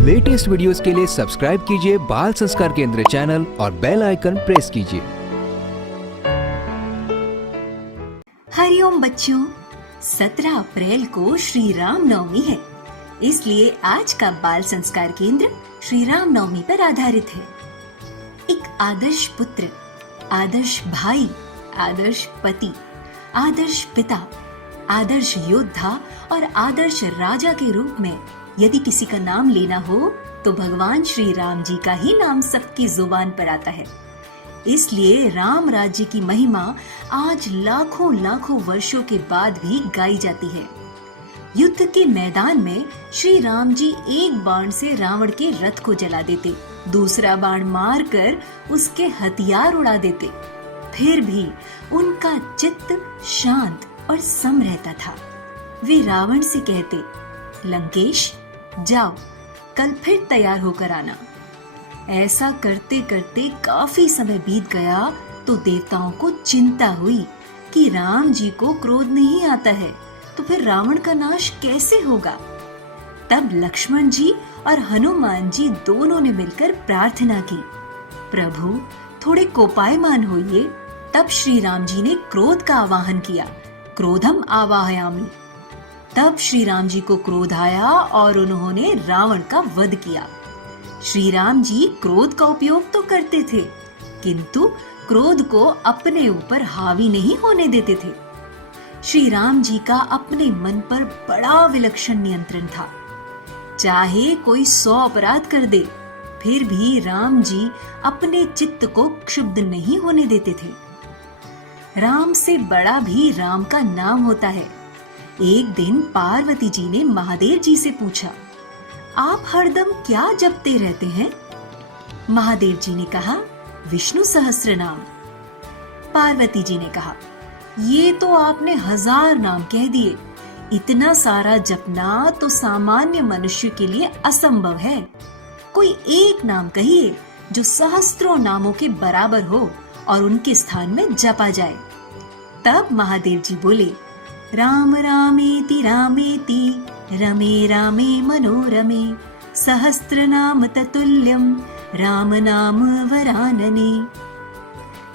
Latest videos के लिए subscribe कीजिए बाल संस्कार केंद्र चैनल और बेल आइकन प्रेस कीजिए। हरिओम बच्चों, 17 अप्रैल को श्री राम नवमी है, इसलिए आज का बाल संस्कार केंद्र श्री राम नवमी पर आधारित है। एक आदर्श पुत्र, आदर्श भाई, आदर्श पति, आदर्श पिता, आदर्श योद्धा और आदर्श राजा के रूप में यदि किसी का नाम लेना हो तो भगवान श्री राम जी का ही नाम सबकी जुबान पर आता है। इसलिए राम राज्य की महिमा आज लाखों लाखों वर्षों के बाद भी गाई जाती है। युद्ध के मैदान में श्री राम जी एक बाण से रावण के रथ को जला देते, दूसरा बाण मारकर उसके हथियार उड़ा देते। फिर भी उनका चित्त शांत और सम रहता था। वे रावण से कहते, लंकेश जाओ, कल फिर तैयार होकर आना। ऐसा करते करते काफी समय बीत गया तो देवताओं को चिंता हुई कि राम जी को क्रोध नहीं आता है तो फिर रावण का नाश कैसे होगा। तब लक्ष्मण जी और हनुमान जी दोनों ने मिलकर प्रार्थना की, प्रभु थोड़े कोपायमान होइए। तब श्री राम जी ने क्रोध का आवाहन किया, क्रोधम आवाहयामि। तब श्री राम जी को क्रोध आया और उन्होंने रावण का वध किया। श्री राम जी क्रोध का उपयोग तो करते थे, किंतु क्रोध को अपने ऊपर हावी नहीं होने देते थे। श्री राम जी का अपने मन पर बड़ा विलक्षण नियंत्रण था। चाहे कोई 100 अपराध कर दे, फिर भी राम जी अपने चित्त को क्षुब्ध नहीं होने देते थे। राम से बड़ा भी राम का नाम होता है। एक दिन पार्वती जी ने महादेव जी से पूछा, आप हरदम क्या जपते रहते हैं? महादेव जी ने कहा, विष्णु सहस्त्र नाम। पार्वती जी ने कहा, ये तो आपने 1000 नाम कह दिए। इतना सारा जपना तो सामान्य मनुष्य के लिए असंभव है। कोई एक नाम कहिए जो सहस्त्रों नामों के बराबर हो और उनके स्थान में जपा जाए। तब महादेव जी बोले, राम रामेति रामेति रमे रामे मनोरमे सहस्त्र नाम ततुल्यम राम नाम वरानने।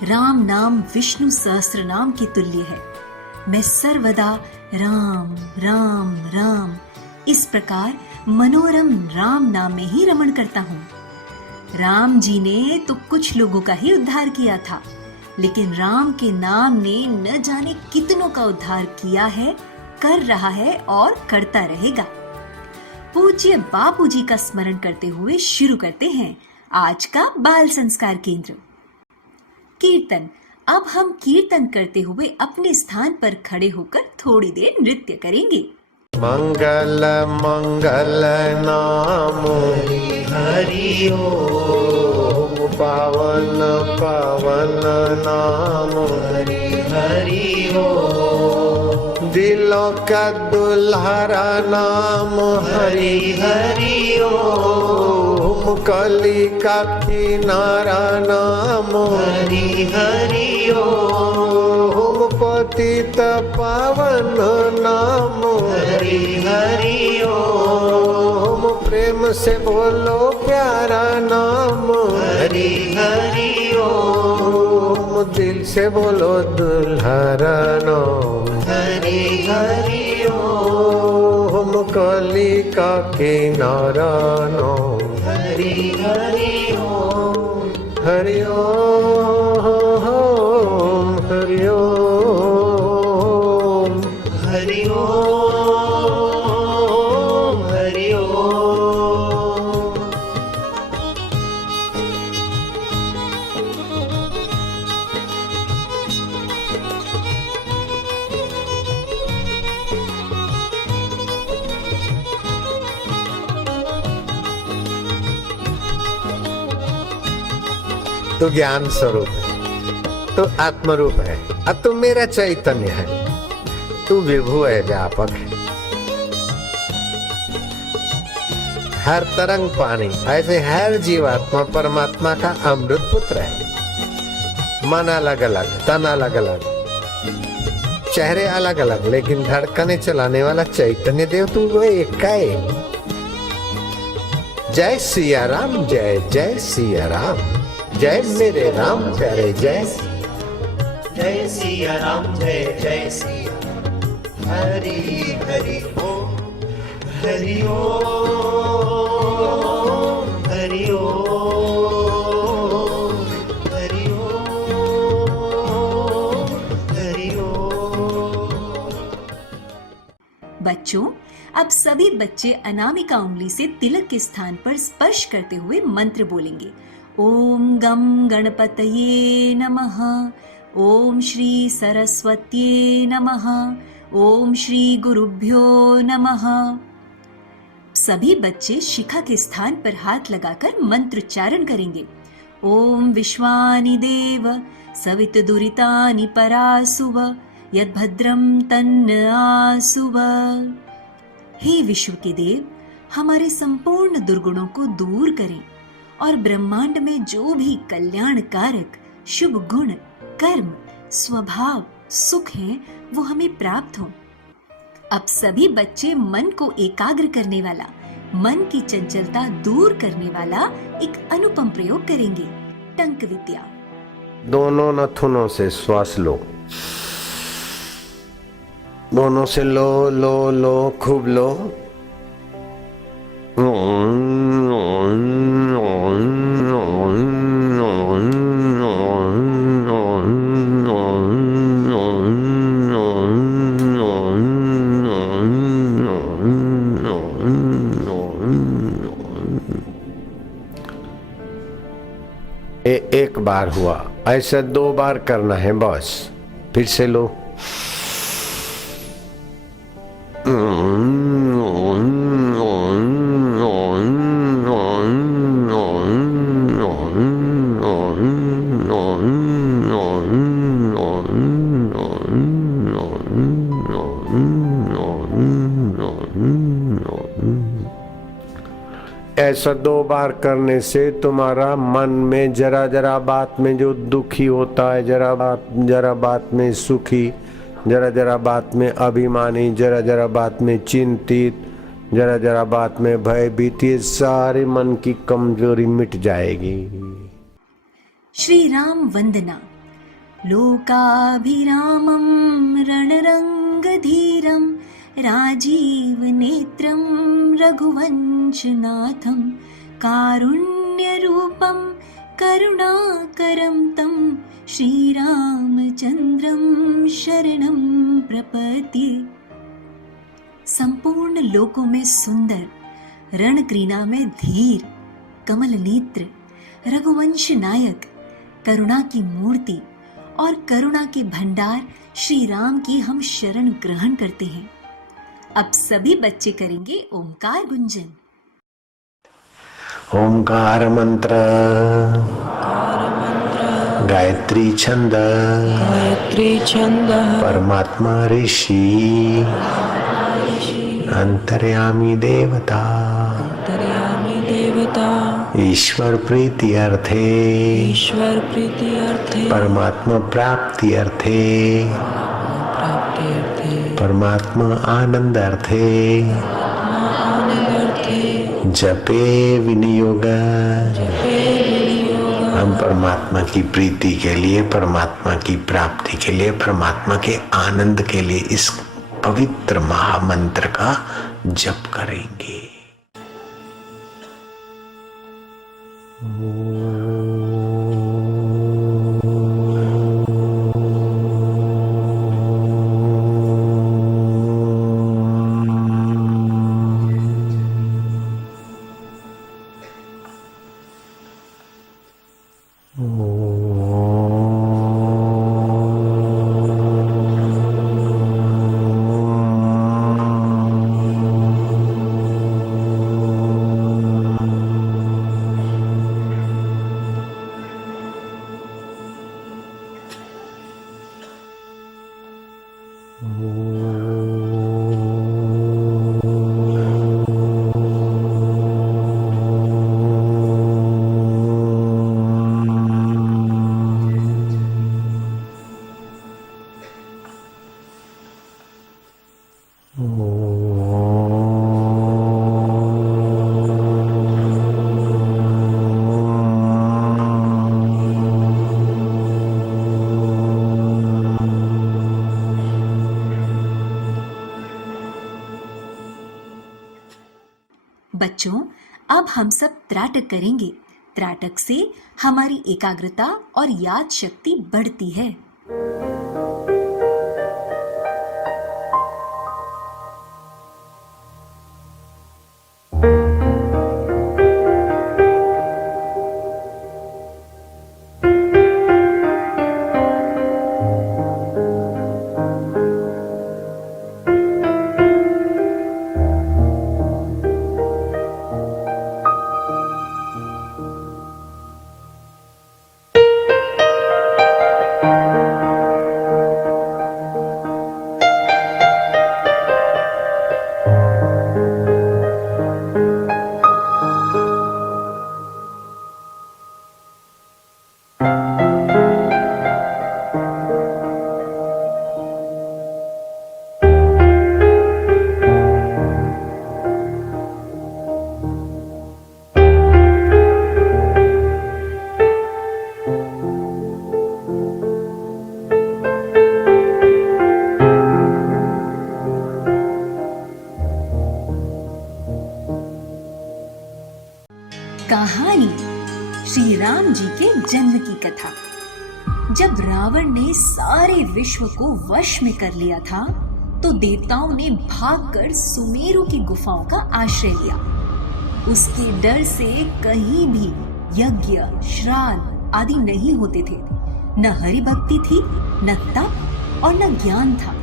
राम नाम विष्णु सहस्त्र नाम के तुल्य है। मैं सर्वदा राम राम राम इस प्रकार मनोरम राम नाम में ही रमण करता हूँ। राम जी ने तो कुछ लोगों का ही उद्धार किया था, लेकिन राम के नाम ने न जाने कितनों का उद्धार किया है, कर रहा है और करता रहेगा। पूज्य बापू जी का स्मरण करते हुए शुरू करते हैं आज का बाल संस्कार केंद्र। कीर्तन। अब हम कीर्तन करते हुए अपने स्थान पर खड़े होकर थोड़ी देर नृत्य करेंगे। मंगल मंगल नाम हरि ओम, पावन पावन नाम हरि ओम, दिलों का दुल्हरा नाम हरि हरि ओम, कली का किनारा नाम हरि हरि ओम, पतित पावन नाम हरि हरि ओम, प्रेम से बोलो प्यारा नाम हरि हरि ओम, दिल से बोलो दुल्हरा नाम हरि हरि ओम, कली का किनारा नाम हरि हरि ओम, हरि ओम हरि ओम, हरि ओम हरि ओम। तू ज्ञान स्वरूप है, तू आत्मरूप है, अब तू मेरा चैतन्य है, तू विभु है, व्यापक है। हर तरंग पानी, ऐसे हर जीवात्मा परमात्मा का अमृत पुत्र है। मन अलग अलग, तन अलग अलग, चेहरे अलग अलग, लेकिन धड़कने चलाने वाला चैतन्य देव तू वो एक का एक। जय सिया राम, जय जय सिया राम, जय मेरे राम प्यारे, जय जय सिया राम, जय जय सिया, हरि हरि ओम, हरि ओम, हरि ओम, हरि ओम, हरि ओम। बच्चों, अब सभी बच्चे अनामिका उंगली से तिलक के स्थान पर स्पर्श करते हुए मंत्र बोलेंगे। ओम गम गणपतये नमः, ओम श्री सरस्वत्ये नमः, ओम श्री गुरुभ्यो नमः। सभी बच्चे शिखा के स्थान पर हाथ लगाकर मंत्रोच्चारण करेंगे। ओम विश्वानि देव सवितुर्दुरितानि परासुव, यद्भद्रं तन्न आसुव। हे विश्व के देव, हमारे संपूर्ण दुर्गुणों को दूर करें और ब्रह्मांड में जो भी कल्याणकारक शुभ गुण, कर्म, स्वभाव, सुख हैं, वो हमें प्राप्त हो। अब सभी बच्चे मन को एकाग्र करने वाला, मन की चंचलता दूर करने वाला एक अनुपम प्रयोग करेंगे, टंक विद्या। दोनों नथुनों से श्वास लो, दोनों से लो लो लो, खूब लो। एक बार हुआ, ऐसा 2 बार करना है बस। फिर से लो। ऐसा 2 बार करने से तुम्हारा मन में जरा जरा बात में जो दुखी होता है, जरा बात में सुखी, जरा जरा बात में अभिमानी, जरा जरा बात में चिंतित, जरा जरा बात में भयभीत, ये सारे मन की कमजोरी मिट जाएगी। श्री राम वंदना। लोकाभिरामं रणरंगधीरं राजीव नेत्रं रघुवंशनाथं कारुण्यरूपं करुणाकरं तं श्रीरामचंद्रं शरणं प्रपद्ये। संपूर्ण लोकों में सुंदर, रणक्रीना में धीर, कमल नेत्र, रघुवंश नायक, करुणा की मूर्ति और करुणा के भंडार श्री राम की हम शरण ग्रहण करते हैं। अब सभी बच्चे करेंगे ओमकार गुंजन। ओमकार मंत्र, गायत्री छंद, परमात्मा ऋषि, अंतर्यामी देवता, ईश्वर प्रीति अर्थे, परमात्मा प्राप्ति अर्थे, परमात्मा आनंद अर्थे, जपे विनियोग। हम परमात्मा की प्रीति के लिए, परमात्मा की प्राप्ति के लिए, परमात्मा के आनंद के लिए इस पवित्र महामंत्र का जप करेंगे। बच्चों, अब हम सब त्राटक करेंगे। त्राटक से हमारी एकाग्रता और याद शक्ति बढ़ती है। कहानी श्री राम जी के जन्म की कथा। जब रावण ने सारे विश्व को वश में कर लिया था, तो देवताओं ने भागकर सुमेरु की गुफाओं का आश्रय लिया। उसके डर से कहीं भी यज्ञ, श्राद्ध आदि नहीं होते थे। न हरि भक्ति थी, न तप और न ज्ञान था।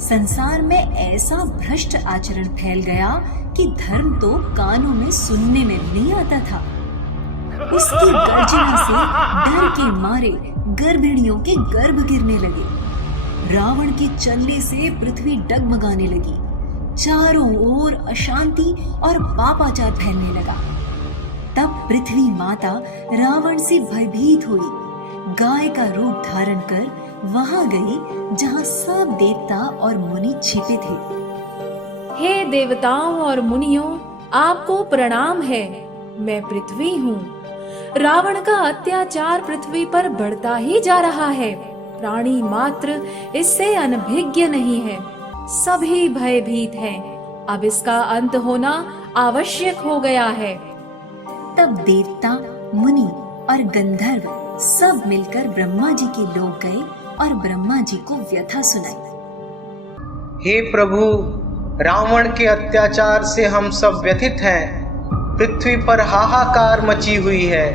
संसार में ऐसा भ्रष्ट आचरण फैल गया कि धर्म तो कानों में सुनने में नहीं आता था। उसकी गर्जना से डर के मारे गर्भिणियों के गर्भ गिरने लगे। रावण के चलने से पृथ्वी डगमगाने लगी। चारों ओर अशांति और पापाचार फैलने लगा। तब पृथ्वी माता रावण से भयभीत हुई। गाय का रूप धारण कर वहां गई जहां सब देवता और मुनि छिपे थे। हे देवताओं और मुनियों, आपको प्रणाम है। मैं पृथ्वी हूँ। रावण का अत्याचार पृथ्वी पर बढ़ता ही जा रहा है। प्राणी मात्र इससे अनभिज्ञ नहीं है। सभी भयभीत हैं। अब इसका अंत होना आवश्यक हो गया है। तब देवता, मुनि और गंधर्व सब मिलकर ब्रह्मा जी के लोग गए और ब्रह्मा जी को व्यथा सुनाई। हे प्रभु, रावण के अत्याचार से हम सब व्यथित हैं। पृथ्वी पर हाहाकार मची हुई है।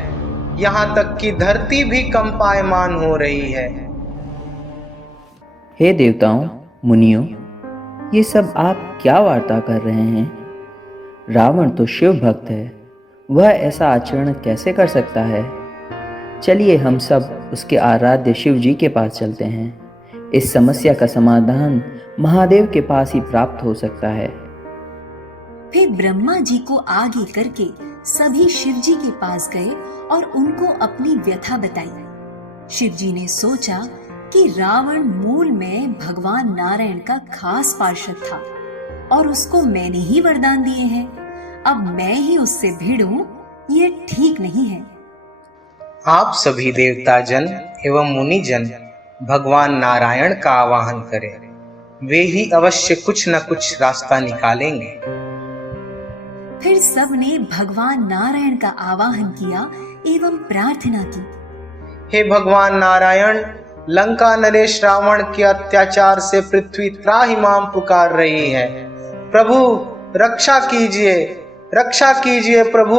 यहाँ तक कि धरती भी कंपायमान हो रही है। हे देवताओं, मुनियों, ये सब आप क्या वार्ता कर रहे हैं? रावण तो शिव भक्त है। वह ऐसा आचरण कैसे कर सकता है? चलिए हम सब उसके आराध्य शिव जी के पास चलते हैं। इस समस्या का समाधान महादेव के पास ही प्राप्त हो सकता है। फिर ब्रह्मा जी को आगे करके सभी शिव जी के पास गए और उनको अपनी व्यथा बताई। शिव जी ने सोचा कि रावण मूल में भगवान नारायण का खास पार्षद था और उसको मैंने ही वरदान दिए हैं। अब मैं ही उससे भिड़ूं, ये ठीक नहीं है। आप सभी देवता जन एवं मुनि जन भगवान नारायण का आवाहन करें। वे ही अवश्य कुछ न कुछ रास्ता निकालेंगे। फिर सब ने भगवान नारायण का आवाहन किया एवं प्रार्थना की। हे भगवान नारायण, लंका नरेश रावण के अत्याचार से पृथ्वी त्राहिमाम पुकार रही है। प्रभु रक्षा कीजिए, रक्षा कीजिए प्रभु,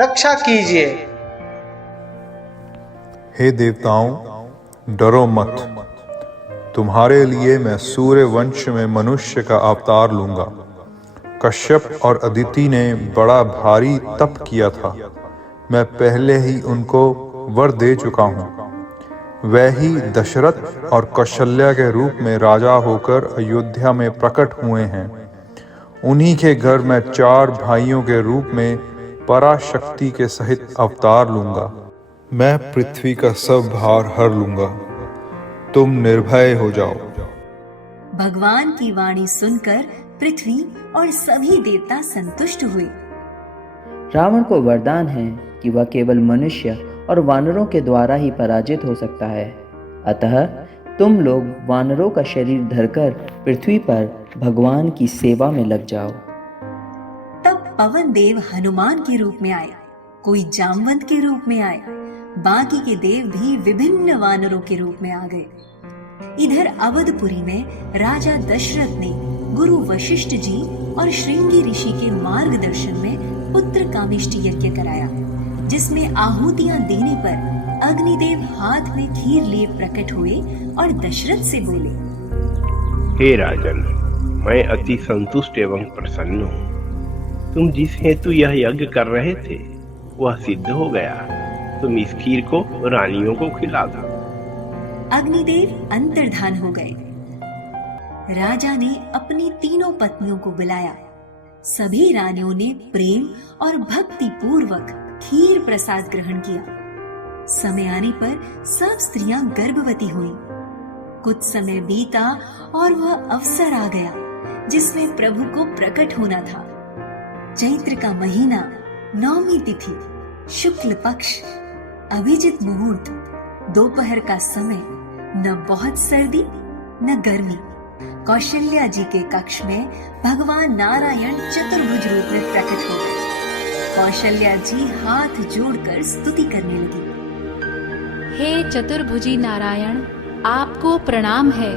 रक्षा कीजिए। हे देवताओं, डरो मत। तुम्हारे लिए मैं सूर्य वंश में मनुष्य का अवतार लूंगा। कश्यप और अदिति ने बड़ा भारी तप किया था। मैं पहले ही उनको वर दे चुका हूँ। वह ही दशरथ और कौशल्या के रूप में राजा होकर अयोध्या में प्रकट हुए हैं। उन्हीं के घर मैं 4 भाइयों के रूप में पराशक्ति के सहित अवतार लूंगा। मैं पृथ्वी का सब भार हर लूंगा। तुम निर्भय हो जाओ। भगवान की वाणी सुनकर पृथ्वी और सभी देवता संतुष्ट हुए। रावण को वरदान है कि वह केवल मनुष्य और वानरों के द्वारा ही पराजित हो सकता है। अतः तुम लोग वानरों का शरीर धरकर पृथ्वी पर भगवान की सेवा में लग जाओ। तब पवन देव हनुमान के रूप में आए, कोई जामवंत के रूप में आए, बाकी के देव भी विभिन्न वानरों के रूप में आ गए। इधर अवधपुरी में राजा दशरथ ने गुरु वशिष्ठ जी और श्रृंगी ऋषि के मार्गदर्शन में पुत्र कामिष्टि यज्ञ कराया, जिसमें आहुतियां देने पर अग्निदेव हाथ में खीर लिए प्रकट हुए और दशरथ से बोले, हे राजन, मैं अति संतुष्ट एवं प्रसन्न हूँ। तुम जिस हेतु यह यज्ञ कर रहे थे वह सिद्ध हो गया। तुम इस खीर को रानियों को खिला दो। अग्निदेव अंतर्धान हो गए। राजा ने अपनी तीनों पत्नियों को बुलाया। सभी रानियों ने प्रेम और भक्ति पूर्वक खीर प्रसाद ग्रहण किया। समय आने पर सब स्त्रियां गर्भवती हुईं। कुछ समय बीता और वह अवसर आ गया जिसमें प्रभु को प्रकट होना था। चैत्र का महीना, नौमी तिथि, शुक्ल पक्ष, अभिजित मुहूर्त, दोपहर का समय, न बहुत सर्दी न गर्मी। कौशल्या जी के कक्ष में भगवान नारायण चतुर्भुज रूप में प्रकट हो गए। कौशल्या जी हाथ जोड़कर स्तुति करने लगी। हे चतुर्भुजी नारायण, आपको प्रणाम है।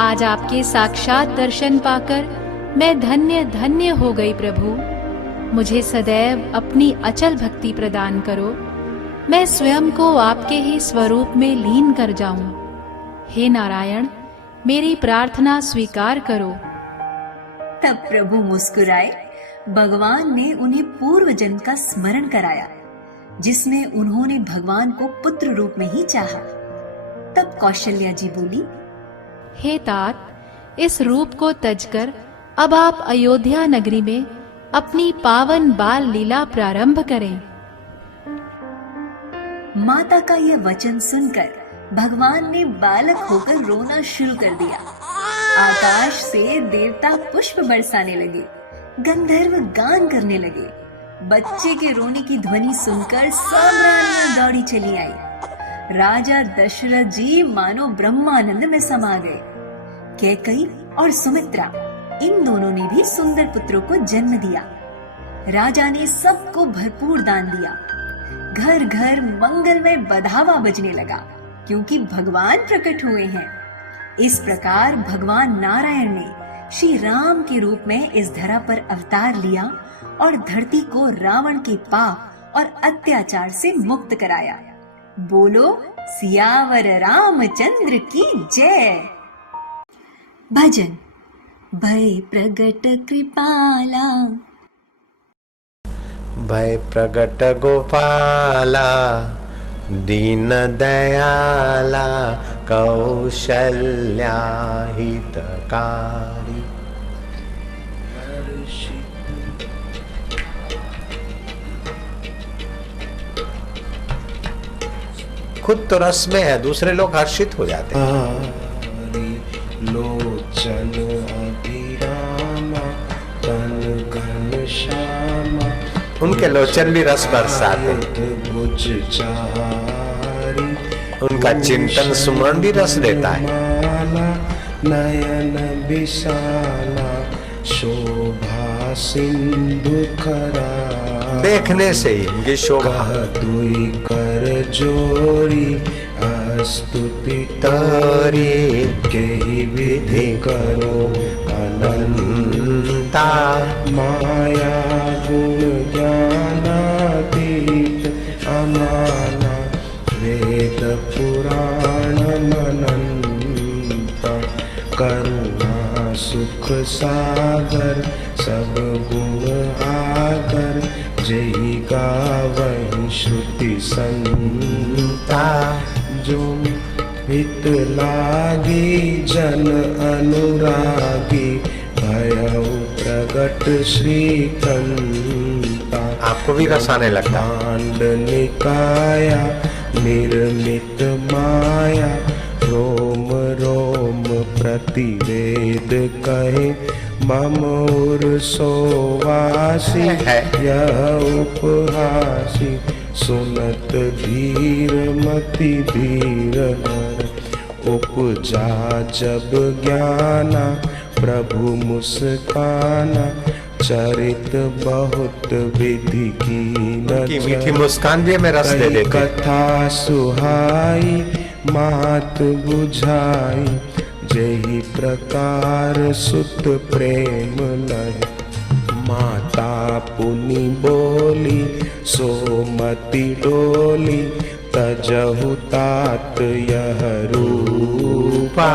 आज आपके साक्षात दर्शन पाकर मैं धन्य धन्य हो गई प्रभु। मुझे सदैव अपनी अचल भक्ति प्रदान करो। मैं स्वयं को आपके ही स्वरूप में लीन कर जाऊं। हे नारायण, मेरी प्रार्थना स्वीकार करो। तब प्रभु मुस्कुराए। भगवान ने उन्हें पूर्व जन्म का स्मरण कराया, जिसमें उन्होंने भगवान को पुत्र रूप में ही चाहा। तब कौशल्या जी बोली, हे तात, इस रूप को तजकर अब आप अयोध्या नगरी में अपनी पावन बाल लीला प्रारंभ करें। माता का यह वचन सुनकर भगवान ने बालक होकर रोना शुरू कर दिया। आकाश से देवता पुष्प बरसाने लगे, गंधर्व गान करने लगे। बच्चे के रोने की ध्वनि सुनकर सब रानियां दौड़ी चली आई। राजा दशरथ जी मानो ब्रह्मानंद में समा गए। कैकई और सुमित्रा, इन दोनों ने भी सुंदर पुत्रों को जन्म दिया। राजा ने सबको भरपूर दान दिया। घर घर मंगलमय बधावा बजने लगा, क्योंकि भगवान प्रकट हुए हैं। इस प्रकार भगवान नारायण ने श्री राम के रूप में इस धरा पर अवतार लिया और धरती को रावण के पाप और अत्याचार से मुक्त कराया। बोलो सियावर रामचंद्र की जय। भजन। भय प्रगट कृपाला, भय प्रगट गोपाला, दीन दयाला, कौशल्या हितकारी। खुद तो रस में है, दूसरे लोग हर्षित हो जाते हैं। लोचन अभिरामा, तन घन श्यामा, उनके लोचन भी रस बरसाते, भुज चारी, उनका चिंतन सुमरण भी रस देता है। नयन विशाला, शोभा सिंधु खरा, देखने से ही उनकी शोभा। दुई कर जोरी, स्तुति तारी के विधि करो अनंता, माया गुण ज्ञानातीत अमाना, वेद पुराण अनंता, करुणा सुख सागर, सब गुण आकर, जय गावहि श्रुति संता, जो हित लागी जन अनुरागी, भयउ प्रगट श्रीकंता। आपको भी रस आने लगता है। पांड निकाया निर्मित माया, रोम रोम प्रतिवेद कहे, ममोर सोवासी, यह उपहासी, सुनत धीर मति धीर हर, उपजा जब ज्ञाना, प्रभु मुस्काना, चरित बहुत विधि की की मीठी मुस्कान भी हमें रस दे देती। कथा सुहाई मात बुझाई, जेहि प्रकार सुत प्रेम लहे। माता पुनि बोली सोमति डोली, तजहु तात यह रूपा।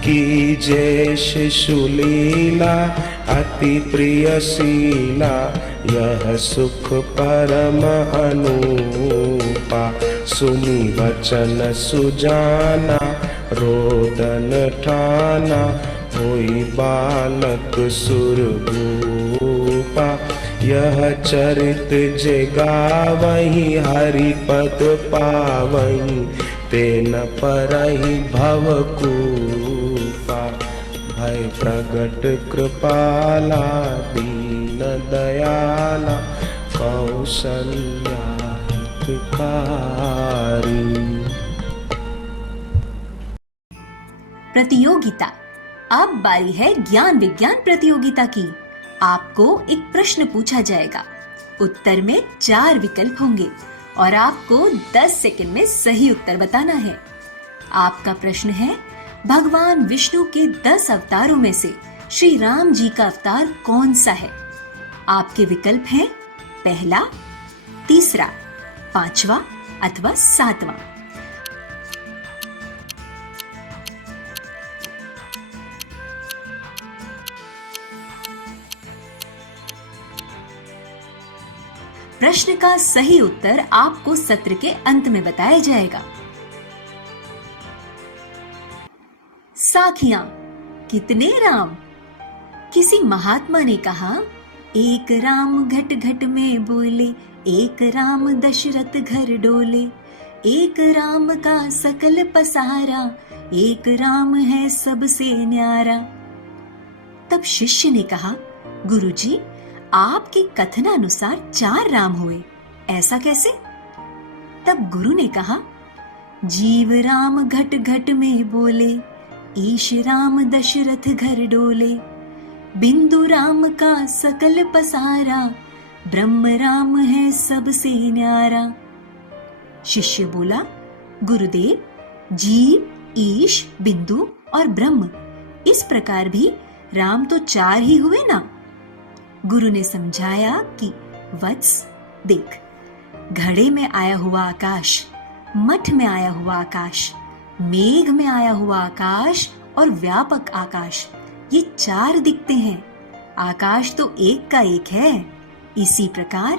कीजे शिशु लीला अति प्रियशीला, यह सुख परम अनूपा। सुनी वचन सुजाना रोदन ठाना, होई बालक सुरभूपा। यह चरित जे गावहि हरि पद पावहि, तेन परहि भवकूपा। भय प्रगट कृपाला दीन दयाला, कौसल्या हितकारी। प्रतियोगिता। अब बारी है ज्ञान विज्ञान प्रतियोगिता की। आपको एक प्रश्न पूछा जाएगा, उत्तर में 4 विकल्प होंगे और आपको 10 सेकंड में सही उत्तर बताना है। आपका प्रश्न है, भगवान विष्णु के 10 अवतारों में से श्री राम जी का अवतार कौन सा है? आपके विकल्प हैं पहला, तीसरा, 5वां अथवा 7वां। प्रश्न का सही उत्तर आपको सत्र के अंत में बताया जाएगा। साखियां, कितने राम? किसी महात्मा ने कहा, एक राम घट घट में बोले, एक राम दशरथ घर डोले, एक राम का सकल पसारा, एक राम है सबसे न्यारा। तब शिष्य ने कहा, गुरुजी, आपके कथनानुसार 4 राम हुए, ऐसा कैसे? तब गुरु ने कहा, जीव राम घट घट में बोले, ईश राम दशरथ घर डोले, बिंदु राम का सकल पसारा, ब्रह्म राम है सबसे न्यारा। शिष्य बोला, गुरुदेव, जीव, ईश, बिंदु और ब्रह्म, इस प्रकार भी राम तो 4 ही हुए ना। गुरु ने समझाया कि वत्स, देख, घड़े में आया हुआ आकाश, मठ में आया हुआ आकाश, मेघ में आया हुआ आकाश और व्यापक आकाश, ये 4 दिखते हैं। आकाश तो एक का एक है। इसी प्रकार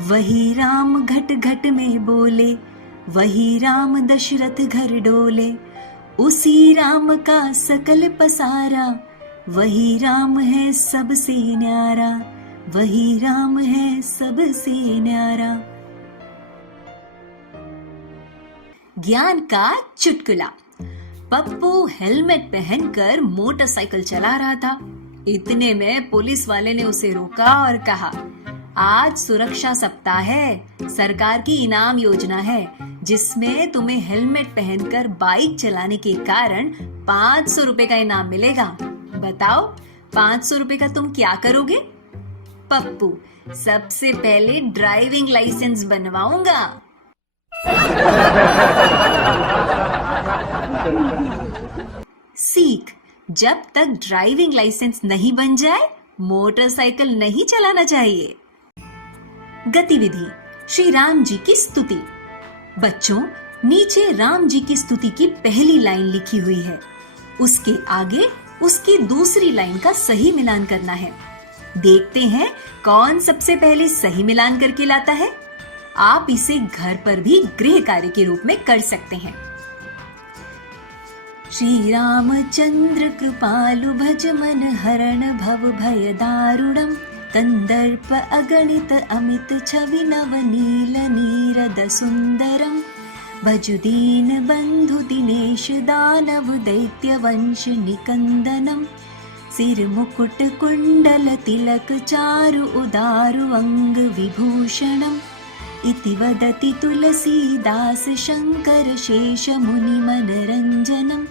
वही राम घट घट में बोले, वही राम दशरथ घर डोले, उसी राम का सकल पसारा, वही राम है सबसे न्यारा, वही राम है सबसे न्यारा। ज्ञान का चुटकुला। पप्पू हेलमेट पहनकर मोटरसाइकिल चला रहा था। इतने में पुलिस वाले ने उसे रोका और कहा, आज सुरक्षा सप्ताह है, सरकार की इनाम योजना है जिसमें तुम्हें हेलमेट पहनकर बाइक चलाने के कारण 500 रुपए का इनाम मिलेगा। बताओ 500 रुपए का तुम क्या करोगे? पप्पू, सबसे पहले ड्राइविंग लाइसेंस बनवाऊंगा। सीख, जब तक ड्राइविंग लाइसेंस नहीं बन जाए मोटरसाइकिल नहीं चलाना चाहिए। गतिविधि, श्री राम जी की स्तुति। बच्चों, नीचे राम जी की स्तुति की पहली लाइन लिखी हुई है, उसके आगे उसकी दूसरी लाइन का सही मिलान करना है। देखते हैं कौन सबसे पहले सही मिलान करके लाता है। आप इसे घर पर भी गृह कार्य के रूप में कर सकते हैं। श्री रामचंद्र कृपालु भज मन हरण भव भय दारुणम, कंदर्प अगणित अमित छवि नवनील नीरद सुंदरम, भजु दीन बंधु दिनेश दानव दैत्य वंश निकंदनम, सिर मुकुट कुंडल तिलक चारु उदारु अंग विभूषणम, इति वदति तुलसीदास शंकर शेष मुनि मनरंजनम,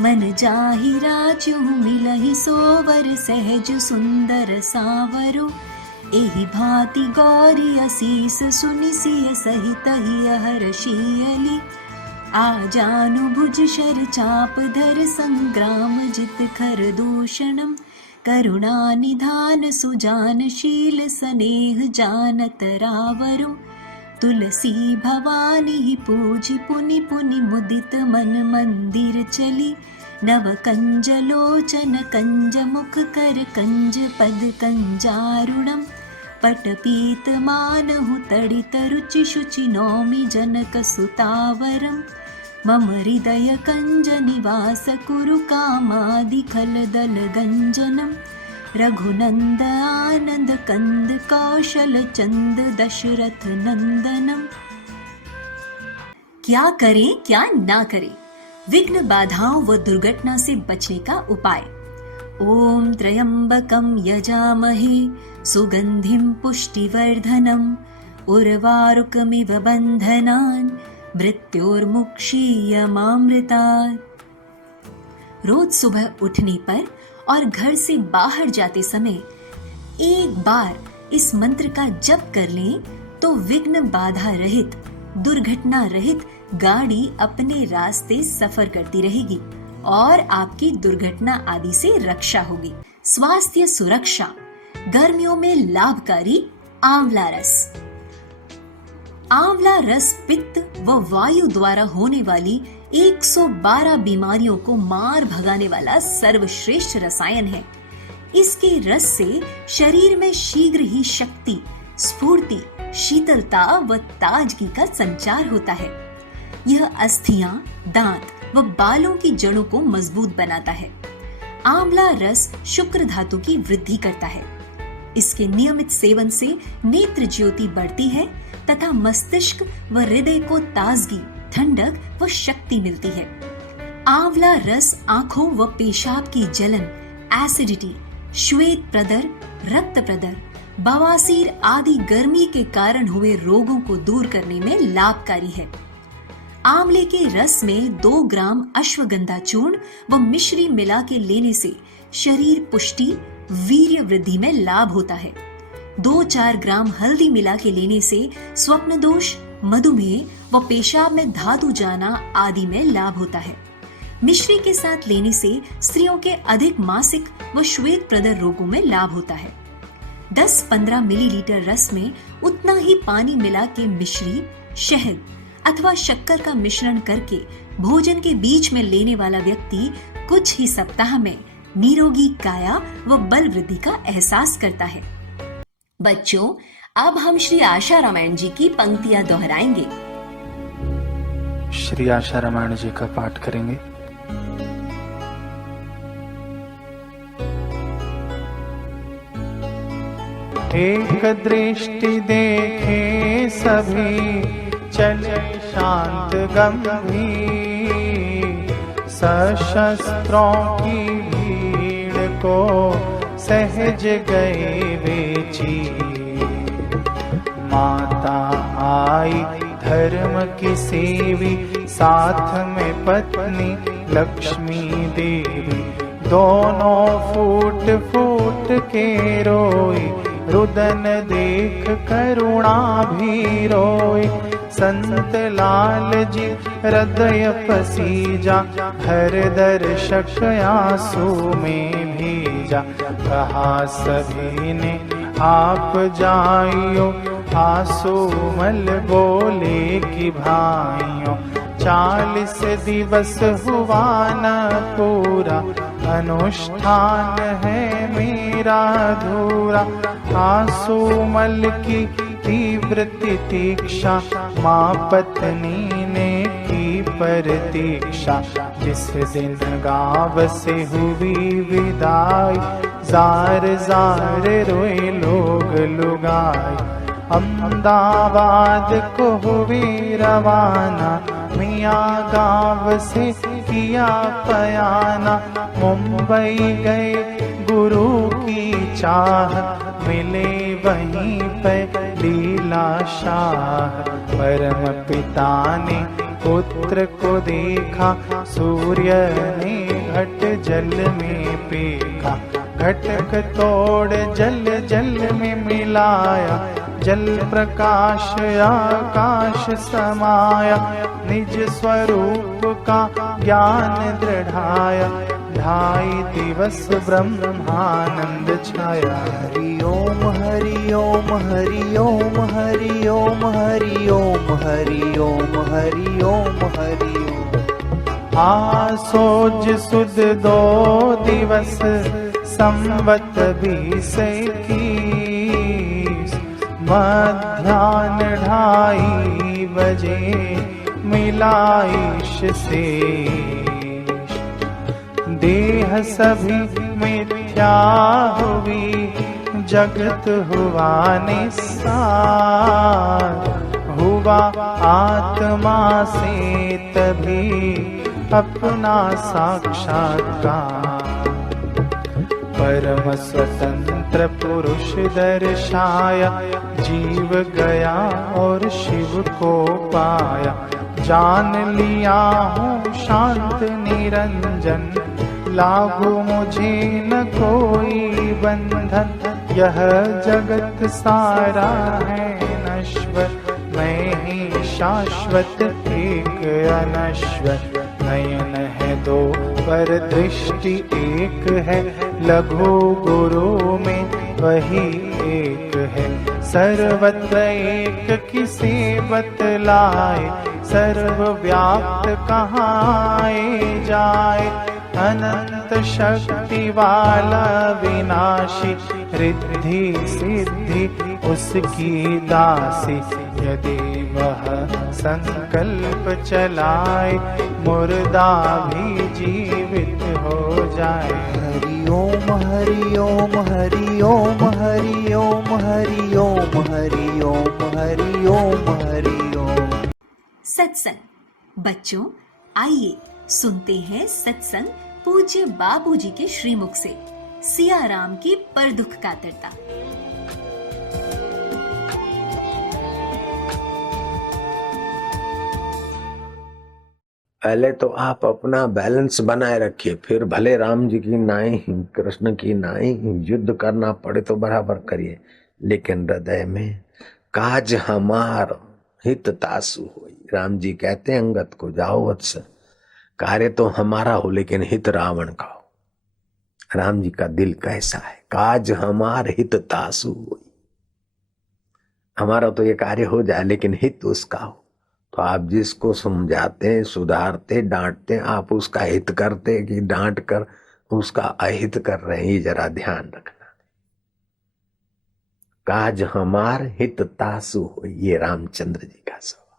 मन जाहि राजू मिलहि सोवर सहज सुंदर सावरो एहि भांति गौरी असीस सुनि सिय सहित ही हर्षियली आ जानु भुज शर चाप धर संग्राम जित खर दूषणम करुणा निधान सुजानशील स्नेह जानत रावरो तुलसी भवानी पूजि पुनि पुनि मुदित मन मंदिर चली नव कंज लोचन कंज मुख कर कंज पद कंजारुणम पट पीत मानहु तड़ित रुचि शुचि नौमि जनक सुतावरम मम हृदय कंज निवास कुरु कामादि खल दल गंजनम रघुनंद आनंद कंद कौशल चंद दशरथ नंदनम। क्या करें क्या ना करें, विघ्न बाधाओं व दुर्घटना से बचने का उपाय। ओम त्र्यंबकम यजामहे सुगंधिम पुष्टिवर्धनम उर्वारुकमिव बंधनान् मृत्योर्मुक्षीयमामृतात्। रोज सुबह उठने पर और घर से बाहर जाते समय एक बार इस मंत्र का जप कर लें तो विघ्न बाधा रहित दुर्घटना रहित गाड़ी अपने रास्ते सफर करती रहेगी और आपकी दुर्घटना आदि से रक्षा होगी। स्वास्थ्य सुरक्षा, गर्मियों में लाभकारी आंवला रस। आंवला रस पित्त व वायु द्वारा होने वाली 112 बीमारियों को मार भगाने वाला सर्वश्रेष्ठ रसायन है। इसके रस से शरीर में शीघ्र ही शक्ति, स्फूर्ति, शीतलता व ताजगी का संचार होता है। यह अस्थियां, दांत व बालों की जड़ों को मजबूत बनाता है। आंवला रस शुक्र धातु की वृद्धि करता है। इसके नियमित सेवन से नेत्र ज्योति बढ़ती है तथा मस्तिष्क व हृदय को ताजगी, ठंडक व शक्ति मिलती है। आंवला रस आंखों व पेशाब की जलन, एसिडिटी, श्वेत प्रदर, रक्त प्रदर, बवासीर आदि गर्मी के कारण हुए रोगों को दूर करने में लाभकारी है। आंवले के रस में 2 ग्राम अश्वगंधा चूर्ण व मिश्री मिला के लेने से शरीर पुष्टि, वीर्य वृद्धि में लाभ होता है। 2-4 ग्राम हल्दी मिला के लेने से स्वप्न दोष, मधुमेह व पेशाब में धातु जाना आदि में लाभ होता है। मिश्री के साथ लेने से स्त्रियों के अधिक मासिक व श्वेत प्रदर रोगों में लाभ होता है। 10-15 मिलीलीटर रस में उतना ही पानी मिला के मिश्री, शहद अथवा शक्कर का मिश्रण करके भोजन के बीच में लेने वाला व्यक्ति कुछ ही सप्ताह में निरोगी काया व बल वृद्धि का एहसास करता है। बच्चों, अब हम श्री आशा रामायण जी की पंक्तियां दोहराएंगे। श्री आशा रामायण जी का पाठ करेंगे। एक दृष्टि देखे सभी चले शांत गंभीर, सशस्त्रों की भीड़ को सहज गए बेची। माता आई धर्म की सेवी, साथ में पत्नी लक्ष्मी देवी। दोनों फूट फूट के रोई, रुदन देख करुणा भी रोई। संत लाल जी हृदय पसीजा, हर दर्शक आंसू में भीजा। कहा सभी ने आप जाइयो, आंसू मल बोले कि भाइयों। 40 दिवस हुआ न पूरा, अनुष्ठान है मेरा अधूरा। आंसू मल की तीव्र तितीक्षा, माँ पत्नी ने की प्रतीक्षा। जिस दिन गाँव से हुई विदाई, जार जार रोए लोग लुगाई। अहमदाबाद को हुई रवाना, मियाँ गाँव से किया पयाना। मुंबई गए गुरु की चाह, मिले वहीं पे लीला शाह। परम पिता ने पुत्र को देखा, सूर्य ने घट जल में फेंका। घटक तोड़ जल जल में मिलाया, जल प्रकाश आकाश समाया। निज स्वरूप का ज्ञान दृढ़ाया, 2.5 दिवस ब्रह्मानंद छाया। हरि ओम हरि ओम हरि ओम हरि ओम हरि ओम हरि ओम हरि ओम हरि ओम। आसोज सुद 2 दिवस, संवत 20 21। मध्याह्न 2:30 बजे मिलाइश शेष। देह सभी मिथ्या हुई, जगत हुआ निस्सार। हुआ आत्मा से तभी अपना साक्षात्कार। परम स्वतंत्र पुरुष दर्शाया, जीव गया और शिव को पाया। जान लिया हूँ शांत निरंजन, लागू मुझे न कोई बंधन। यह जगत सारा है नश्वर, मैं ही शाश्वत एक अनश्वर। नयन है 2 पर दृष्टि एक है, लघु गुरु में वही एक है। सर्वत्र एक किसे बतलाए, सर्वव्याप्त कहाँ जाए। अनंत शक्ति वाला विनाशी, रिद्धि सिद्धि उसकी दासी। यदि वह संकल्प चलाए, मुर्दा भी जीवित हो जाए। हरि ओम हरि ओम हरि ओम हरि ओम हरि ओम हरि ओम हरि ओम हरि ओम। सत्संग। बच्चों, आइए सुनते हैं सत्संग पूज्य बाबूजी के श्रीमुख से सिया राम की पर दुख कातरता। पहले तो आप अपना बैलेंस बनाए रखिए, फिर भले राम जी की नाई कृष्ण की नाई युद्ध करना पड़े तो बराबर करिए, लेकिन हृदय में काज हमार हित तासु होई। राम जी कहते हैं अंगद को, जाओ वत्स, कार्य तो हमारा हो लेकिन हित रावण का हो। राम जी का दिल कैसा है, काज हमार हित तासु होई। हमारा तो ये कार्य हो जाए लेकिन हित उसका हो। तो आप जिसको समझाते, सुधारते, डांटते, आप उसका हित करते कि डांट कर उसका अहित कर रहे हैं, ये जरा ध्यान रखना। काज हमार हित तासु हो, ये रामचंद्र जी का स्वभाव।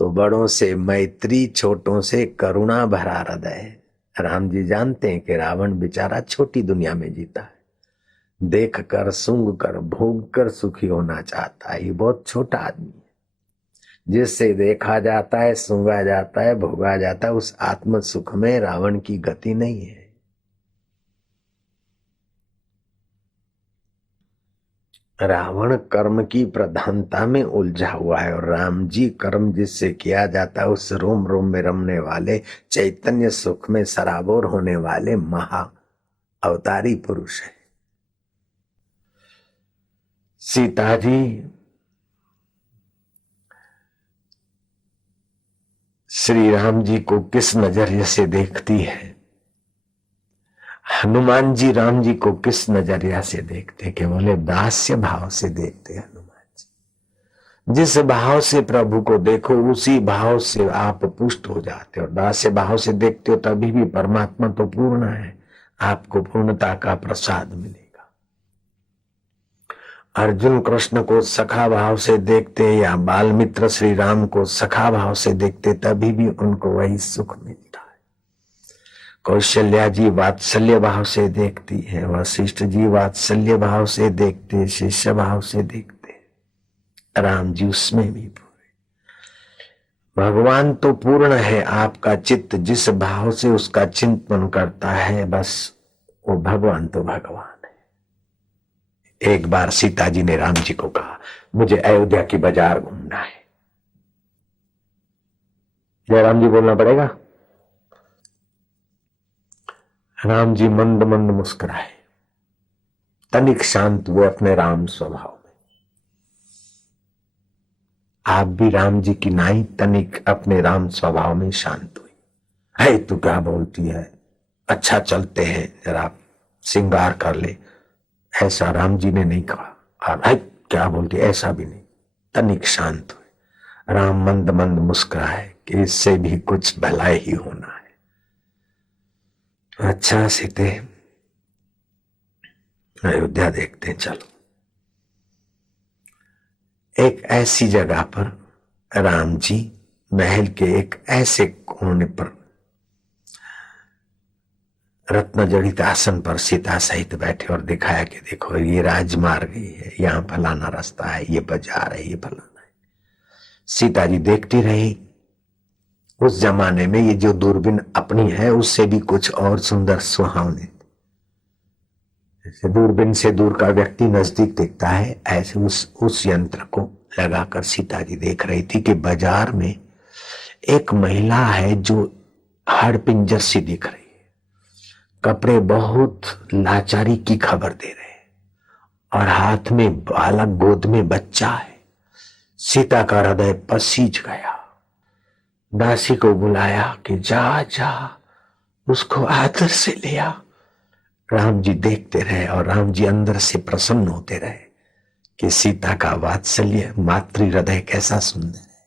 तो बड़ों से मैत्री, छोटों से करुणा भरा हृदय। राम जी जानते हैं कि रावण बेचारा छोटी दुनिया में जीता है, देख कर, सूंघ कर, भोग कर सुखी होना चाहता है। ये बहुत छोटा आदमी है, जिससे देखा जाता है, सूंघा जाता है, भोगा जाता है, उस आत्म सुख में रावण की गति नहीं है। रावण कर्म की प्रधानता में उलझा हुआ है और राम जी कर्म जिससे किया जाता है उस रोम रोम में रमने वाले, चैतन्य सुख में सराबोर होने वाले महा अवतारी पुरुष है। सीता जी श्री राम जी को किस नजरिए से देखती है, हनुमान जी राम जी को किस नजरिया से देखते, केवल दास्य भाव से देखते हैं। हनुमान जी जिस भाव से प्रभु को देखो उसी भाव से आप पुष्ट हो जाते हो। दास्य भाव से देखते हो तभी भी परमात्मा तो पूर्ण है, आपको पूर्णता का प्रसाद मिलेगा। अर्जुन कृष्ण को सखा भाव से देखते या बाल मित्र श्री राम को सखा भाव से देखते तभी भी उनको वही सुख मिलता है। कौशल्या जी वात्सल्य भाव से देखती है, वशिष्ठ जी वात्सल्य भाव से देखते, शिष्य भाव से देखते, राम जी उसमें भी पूरे। भगवान तो पूर्ण है, आपका चित्त जिस भाव से उसका चिंतन करता है बस वो भगवान तो भगवान है। एक बार सीता जी ने राम जी को कहा, मुझे अयोध्या की बाजार घूमना है। जयराम जी बोलना पड़ेगा। राम जी मंद मंद मुस्कुराए, तनिक शांत हुए अपने राम स्वभाव में। आप भी राम जी की नाई तनिक अपने राम स्वभाव में शांत हुई। है तू क्या बोलती है, अच्छा चलते हैं, जरा श्रृंगार कर ले, ऐसा राम जी ने नहीं कहा। और है क्या बोलती, ऐसा भी नहीं, तनिक शांत हुए। राम मंद मंद मुस्कुराए कि इससे भी कुछ भलाई ही होना है। अच्छा सीते, अयोध्या देखते हैं। चलो, एक ऐसी जगह पर राम जी महल के एक ऐसे कोने पर रत्न जड़ित आसन पर सीता सहित बैठे और दिखाया कि देखो ये राजमार्ग है, यहाँ फलाना रास्ता है, ये बाजार है, ये फलाना है। सीता जी देखती रही। उस जमाने में ये जो दूरबीन अपनी है उससे भी कुछ और सुंदर सुहावने, जैसे दूरबीन से दूर का व्यक्ति नजदीक दिखता है, ऐसे उस यंत्र को लगाकर सीता जी देख रही थी कि बाजार में एक महिला है जो हाड़पिंजर सी दिख रही है, कपड़े बहुत लाचारी की खबर दे रहे हैं और हाथ में बालक, गोद में बच्चा है। सीता का हृदय पसीज गया। दासी को बुलाया कि जा जा उसको आदर से ले आ। राम जी देखते रहे और राम जी अंदर से प्रसन्न होते रहे कि सीता का वात्सल्य, मातृ हृदय कैसा सुंदर है।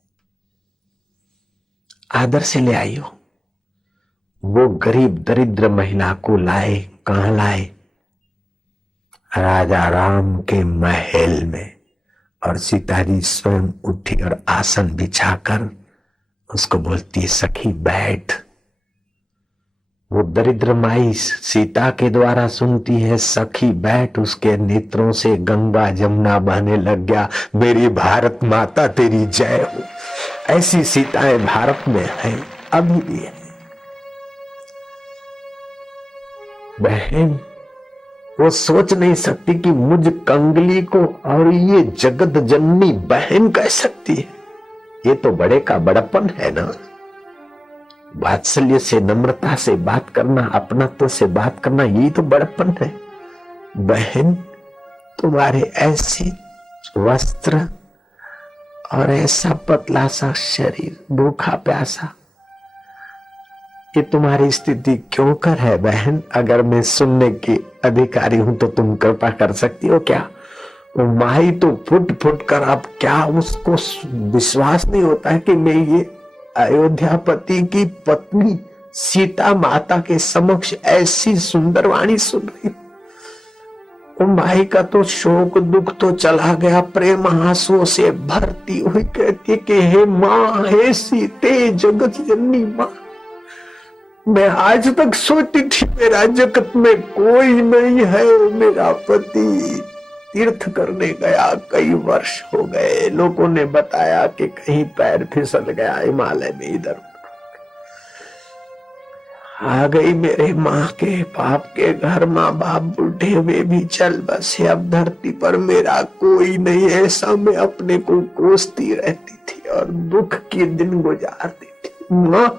आदर से ले आई हो। वो गरीब दरिद्र महिला को लाए, कहां लाए? राजा राम के महल में। और सीता जी स्वयं उठी और आसन बिछाकर उसको बोलती है, सखी बैठ। वो दरिद्र माई सीता के द्वारा सुनती है, सखी बैठ। उसके नेत्रों से गंगा जमुना बहने लग गया। मेरी भारत माता तेरी जय हो। ऐसी सीताएं भारत में है, अभी भी है। बहन वो सोच नहीं सकती कि मुझ कंगली को और ये जगत जननी बहन कह सकती है। ये तो बड़े का बड़प्पन है ना। वात्सल्य से, नम्रता से बात करना, अपनत्व से बात करना, यही तो बड़प्पन है। बहन तुम्हारे ऐसे वस्त्र और ऐसा पतला सा शरीर, भूखा प्यासा, ये तुम्हारी स्थिति क्यों कर है बहन? अगर मैं सुनने की अधिकारी हूं तो तुम कृपा कर सकती हो क्या? वो माही तो फुट फुट कर, अब क्या उसको विश्वास नहीं होता है कि मैं ये अयोध्यापति की पत्नी सीता माता के समक्ष ऐसी सुंदर वाणी सुन रही हूं। वो माही का तो शोक दुख तो चला गया, प्रेम आंसुओं से भरती हुई कहती कि हे माँ, हे सीते, जगत जननी माँ, मैं आज तक सोचती थी मेरा जगत में कोई नहीं है। मेरा पति तीर्थ करने गया, कई वर्ष हो गए। लोगों ने बताया कि कहीं पैर फिसल गया हिमालय में, इधर आ गई मेरे माँ के पाप के घर। माँ बाप बूढ़े हुए भी चल बसे, अब धरती पर मेरा कोई नहीं। ऐसा मैं अपने को कोसती रहती थी और दुख के दिन गुजारती थी। माँ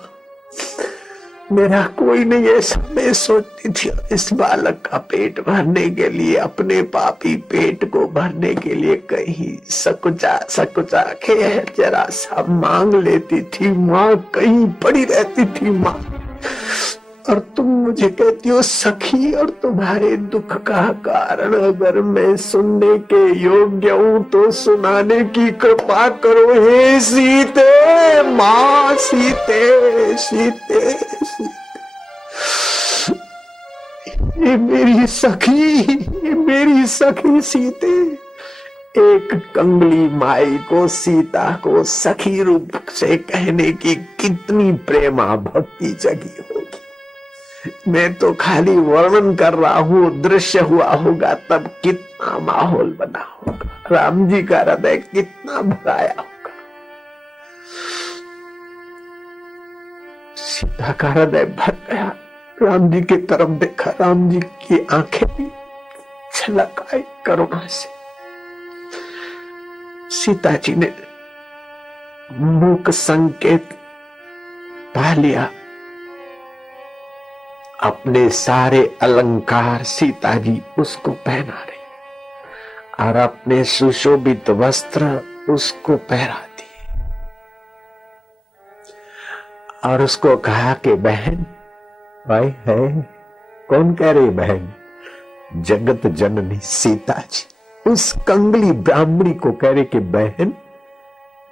मेरा कोई नहीं, ऐसा मैं सोचती थी। इस बालक का पेट भरने के लिए, अपने पापी पेट को भरने के लिए कहीं सकुचा सकुचा के जरा सा मांग लेती थी। माँ कहीं पड़ी रहती थी माँ, और तुम मुझे कहती हो सखी। और तुम्हारे दुख का कारण अगर मैं सुनने के योग्य हूं तो सुनाने की कृपा करो। हे सीते माँ, सीते सीते सीते, ये मेरी सखी, ये मेरी सखी सीते। एक कंगली माई को, सीता को सखी रूप से कहने की कितनी प्रेमा भक्ति जगी होगी। मैं तो खाली वर्णन कर रहा हूँ, दृश्य हुआ होगा तब कितना माहौल बना होगा, राम जी का हृदय कितना भराया होगा। सीता का हृदय भर गया। राम जी की तरफ देखा, राम जी की आंखें भी छलक आई करुणा से। सीता जी ने मूक संकेत पा लिया। अपने सारे अलंकार सीता जी उसको पहना रही और अपने सुशोभित वस्त्र उसको पहरा दिए और उसको कहा कि बहन, भाई है कौन कह रही बहन? जगत जननी सीता जी उस कंगली ब्राह्मणी को कह रहे कि बहन,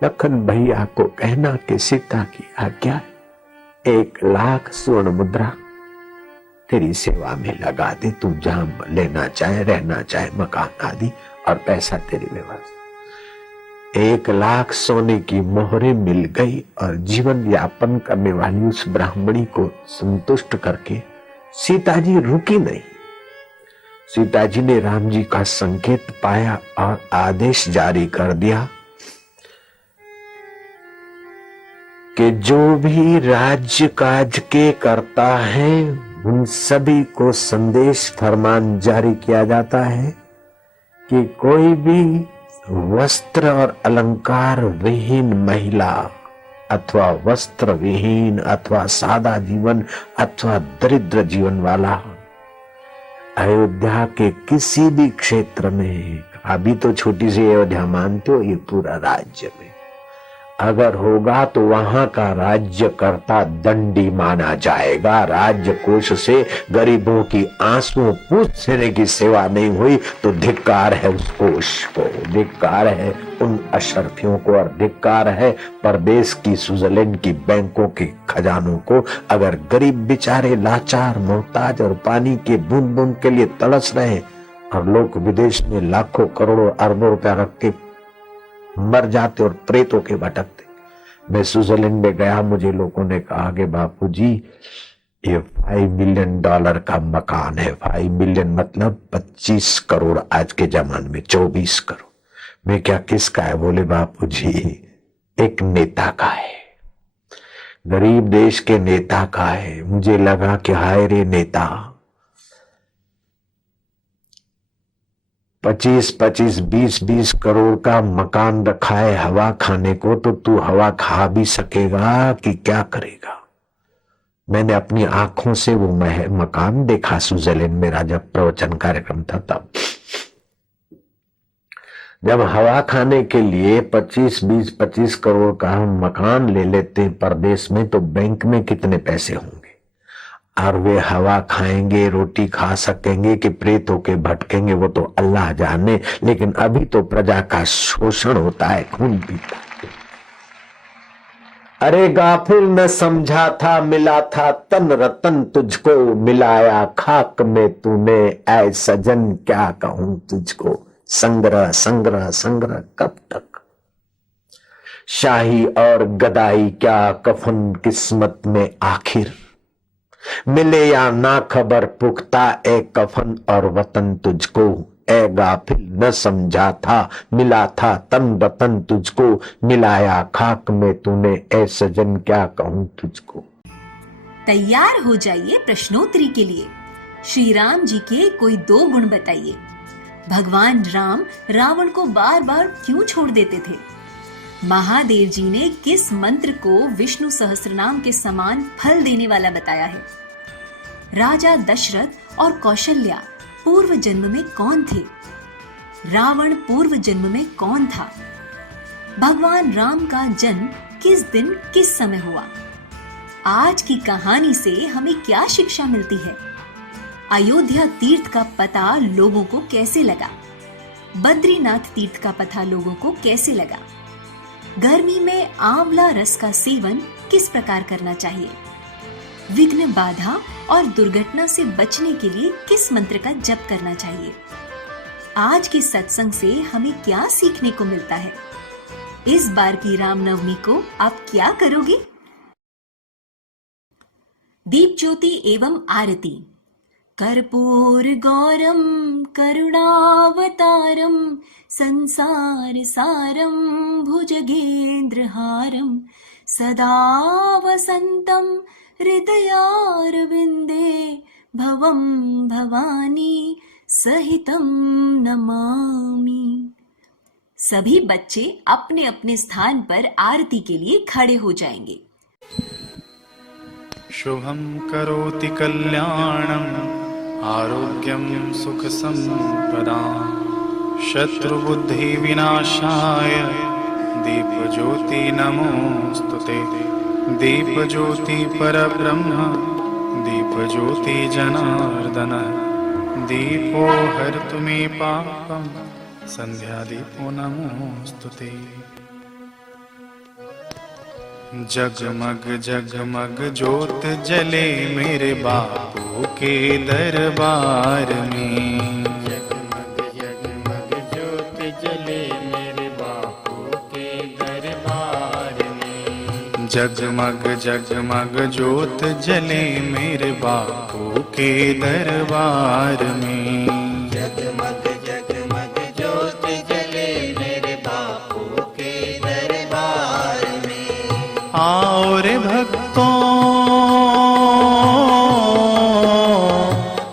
लखन भैया को कहना कि सीता की आज्ञा 1,00,000 स्वर्ण मुद्रा तेरी सेवा में लगा दे, तू जहां लेना चाहे, रहना चाहे, मकान आदि और पैसा तेरी व्यवस्था। 1,00,000 सोने की मोहरें मिल गई और जीवन यापन करने वाली उस ब्राह्मणी को संतुष्ट करके सीता जी रुकी नहीं। सीता जी ने राम जी का संकेत पाया और आदेश जारी कर दिया कि जो भी राज्य काज के करता है उन सभी को संदेश फरमान जारी किया जाता है कि कोई भी वस्त्र और अलंकार विहीन महिला अथवा वस्त्र विहीन अथवा सादा जीवन अथवा दरिद्र जीवन वाला अयोध्या के किसी भी क्षेत्र में, अभी तो छोटी सी अयोध्या मानते हो, ये पूरा राज्य में अगर होगा तो वहां का राज्यकर्ता दंडी माना जाएगा। राज्य कोष से गरीबों की आंसुओं पूछने की सेवा नहीं हुई तो धिक्कार है उस कोष को, धिक्कार है उन अशरफियों को और धिक्कार है परदेश की स्विट्जरलैंड की बैंकों के खजानों को। अगर गरीब बेचारे लाचार मोहताज और पानी के बूंद बूंद के लिए तड़स रहे और लोग विदेश में लाखों करोड़ों अरबों रुपया रख के मर जाते और प्रेतों के भटकते। मैं स्विट्जरलैंड में गया, मुझे लोगों ने कहा कि बापूजी ये $5 मिलियन का मकान है। 5 मिलियन मतलब 25 करोड़, आज के जमाने में 24 करोड़। मैं क्या किसका है? बोले बापूजी एक नेता का है, गरीब देश के नेता का है। मुझे लगा कि हाय रे नेता, 25-25, 20-20 करोड़ का मकान रखा है हवा खाने को, तो तू हवा खा भी सकेगा कि क्या करेगा? मैंने अपनी आंखों से वो मकान देखा स्विट्जरलैंड। मेरा जब प्रवचन कार्यक्रम था तब, जब हवा खाने के लिए 25-20-25 करोड़ का मकान ले लेते हैं परदेश में, तो बैंक में कितने पैसे होंगे? और वे हवा खाएंगे, रोटी खा सकेंगे कि प्रेत होके भटकेंगे, वो तो अल्लाह जाने। लेकिन अभी तो प्रजा का शोषण होता है, खून पीता है। अरे गाफिल न समझा था, मिला था तन रतन तुझको, मिलाया खाक में तूने, ऐ सजन क्या कहूं तुझको। संग्रह संग्रह संग्रह कब तक? शाही और गदाई क्या कफन किस्मत में आखिर, मिले या ना खबर पुख्ता ए कफन और वतन तुझको। ए गाफिल न समझा था, मिला था तन वतन तुझको, मिलाया खाक में तूने, ए सजन क्या कहूं तुझको। तैयार हो जाइए प्रश्नोत्तरी के लिए। श्री राम जी के कोई 2 गुण बताइए। भगवान राम रावण को बार बार क्यों छोड़ देते थे? महादेव जी ने किस मंत्र को विष्णु सहस्त्रनाम के समान फल देने वाला बताया है? राजा दशरथ और कौशल्या पूर्व जन्म में कौन थे? रावण पूर्व जन्म में कौन था? भगवान राम का जन्म किस दिन किस समय हुआ? आज की कहानी से हमें क्या शिक्षा मिलती है? अयोध्या तीर्थ का पता लोगों को कैसे लगा? बद्रीनाथ तीर्थ का पता लोगों को कैसे लगा? गर्मी में आंवला रस का सेवन किस प्रकार करना चाहिए? विघ्न बाधा और दुर्घटना से बचने के लिए किस मंत्र का जप करना चाहिए? आज के सत्संग से हमें क्या सीखने को मिलता है? इस बार की रामनवमी को आप क्या करोगे? दीप ज्योति एवं आरती। कर्पूर गौरम करुणावतारम संसार सारम भुजगेंद्र हारम सदा वसंतम हृदयारविंदे भवम भवानी सहितम नमामि। सभी बच्चे अपने अपने स्थान पर आरती के लिए खड़े हो जाएंगे। शुभं करोति कल्याणम् आरोग्यं सुखसम्पदां शत्रुबुद्धिविनाशाय दीपज्योति नमोऽस्तुते। दीपज्योति परब्रह्म दीपज्योति जनार्दन दीपो हरतु मे पापं संध्यादीपो नमोऽस्तुते। जगमग जगमग ज्योत जले मेरे बापू के दरबार में। जगमग जगमग ज्योत जले मेरे बापू के दरबार में। जगमग जगमग ज्योत जले मेरे बापू के दरबार में। जगमग जगमग ज्योत जले मेरे बापू के दरबार में। आओ रे भक्तों,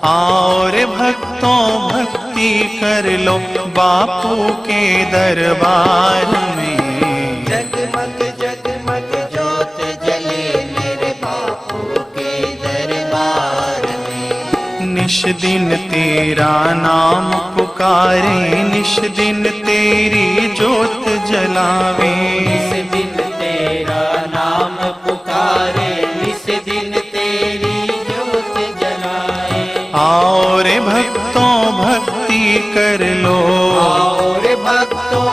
आओ रे भक्तों, भक्ति कर लो बापू के दरबार में। जगमग जगमग ज्योत जले मेरे बापू के दरबार में। निश दिन तेरा नाम पुकारे, निश दिन तेरी ज्योत जलावे। निश दिन तेरा नाम पुकारे, निश दिन तेरी ज्योत जलाए। आओ रे भक्तों भक्ति कर लो, आओ रे भक्तों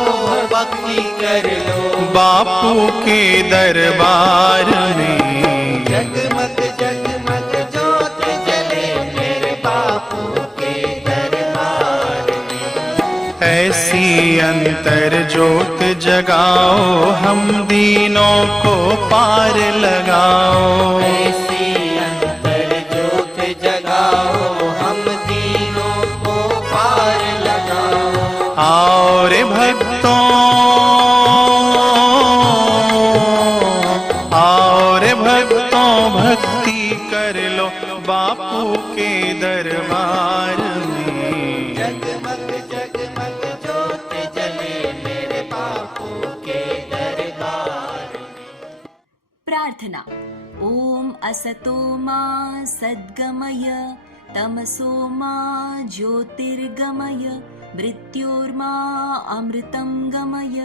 भक्ति कर लो बापू के दरबार में। जगमग जगमग ज्योत जले मेरे बापू के दरबार में। ऐसी अंतर ज्योत जगाओ, हम दीनों को पार लगाओ। ऐसी अंतर ज्योत जगाओ, हम दीनों को पार लगाओ। आओ रे भक्तों, आओ रे भक्तों, भक्ति कर लो बापू के दरबार में। जगमग जगमग ज्योत जले मेरे बापू के दरबार में। प्रार्थना। ओम असतो मा सद्गमय तमसो मा ज्योतिर्गमय मृत्योर्मा अमृतं गमय।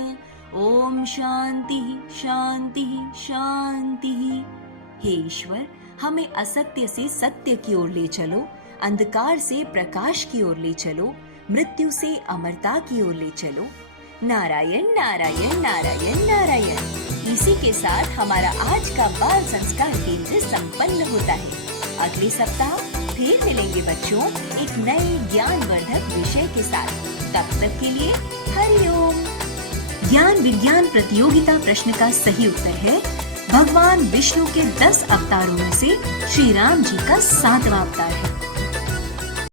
ओम शांति शांति शांति। हे ईश्वर, हमें असत्य से सत्य की ओर ले चलो, अंधकार से प्रकाश की ओर ले चलो, मृत्यु से अमरता की ओर ले चलो। नारायण नारायण नारायण नारायण। इसी के साथ हमारा आज का बाल संस्कार केंद्र संपन्न होता है। अगले सप्ताह फिर मिलेंगे बच्चों एक नए ज्ञानवर्धक विषय के साथ। तब तक के लिए हरिओम। ज्ञान विज्ञान प्रतियोगिता प्रश्न का सही उत्तर है भगवान विष्णु के 10 अवतारों में से श्री राम जी का 7वां अवतार है।